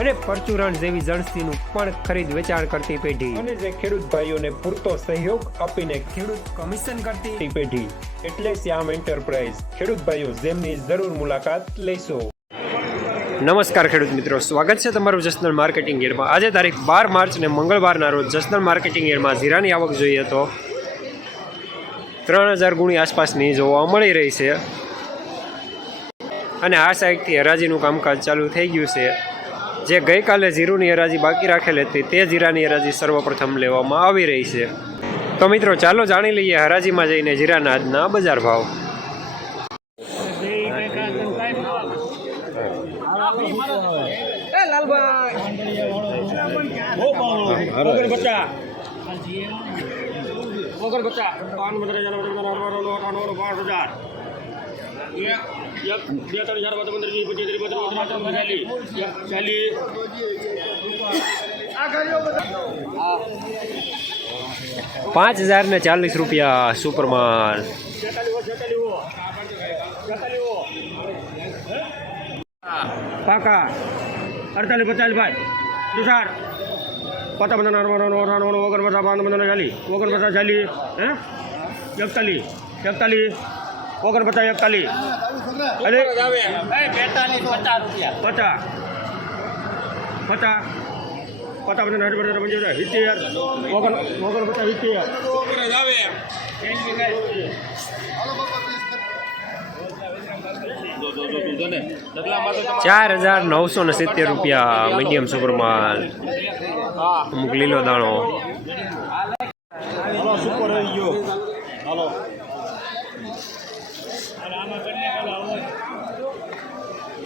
અને પરચુરણ જેવી જણસીનું પણ ખરીદ વેચાણ કરતી પેઢી. અને જે ખેડૂત ભાઈઓને પૂરતો સહયોગ આપીને ખેડૂત કમિશન કરતી પેઢી. એટલે શ્યામ એન્ટરપ્રાઇઝ. ખેડૂત ભાઈઓ જેમની જરૂર મુલાકાત લેશો. નમસ્કાર ખેડૂત મિત્રો. સ્વાગત છે તમારું જસનલ માર્કેટિંગ યરમાં આજે તારીખ બાર માર્ચ ને મંગળવારના રોજ જસનલ માર્કેટિંગ યરમાં જીરાની આવક જોઈએ તો ત્રણ હજાર ગુણી આસપાસની જોવા મળી રહી છે. અને આ સાઈડથી હરાજીનું કામકાજ ચાલુ થઈ ગયું છે. જે ગઈકાલે જીરુની હરાજી બાકી રાખેલી હતી, તે જીરાની હરાજી સર્વપ્રથમ લેવામાં આવી રહી છે. તો મિત્રો, ચાલો જાણી લઈએ હરાજીમાં જઈને જીરાના આજના બજાર ભાવ. બચ્ચા પાંચ બધા હજાર પાંચ હજાર એક એક બે ત્રણ હજાર બધા પંદર વીસ પચીસ ત્રીસ બત્રીસ ચાલીસ એક ચાલીસ પાંચ હજાર ને ચાલીસ રૂપિયા સુપરમાલ છેતાલીસ છેતાલીસ છેતાલીસ પાકા અડતાલીસ પચાસ ભાઈ તુષાર પચાસ બધા નાનો વગર પચાસ પાંચ બધા ચાલીસ વગર પચાસ ચાલીસ હે એકતાલીસ એકતાલીસ વગર પચાસ એકતાલીસ અરે પચાસ પચાસ. પચાસ. પચાસ નાઠ પચાસ પંચોતેર સિત્તેર. ઓગણ ઓગણપચાસ પચાસ સિત્તેર. ચાર હજાર નવસો ને સિત્તેર રૂપિયા મીડિયમ સુપરમાલ અમુક લીલો દાણો. હાલો સુપર રહી ગયો હાલો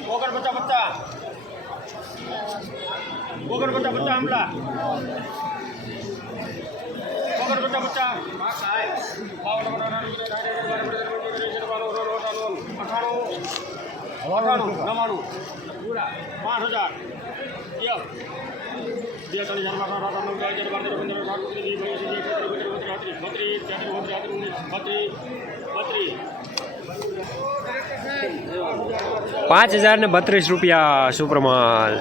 ઓગણ પચાસ પચાસ ઓગણ પચાસ પચાસ આમલા ઓગણ પચાસ પચાસ અઠાણું નવાણું પાંચ હજાર એક બે ત્રણ હજાર બાર બાર નવ હજાર બાર તેર બત્રીસ પાંચ હજાર ને બત્રીસ રૂપિયા સુપ્રમાલ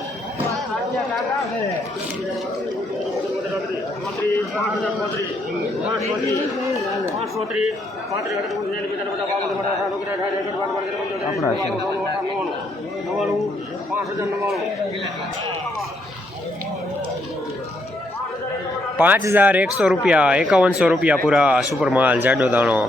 પાંચ હજાર એકસો રૂપિયા, એકાવનસો રૂપિયા પૂરા સુપરમાલ જાડો દાણો.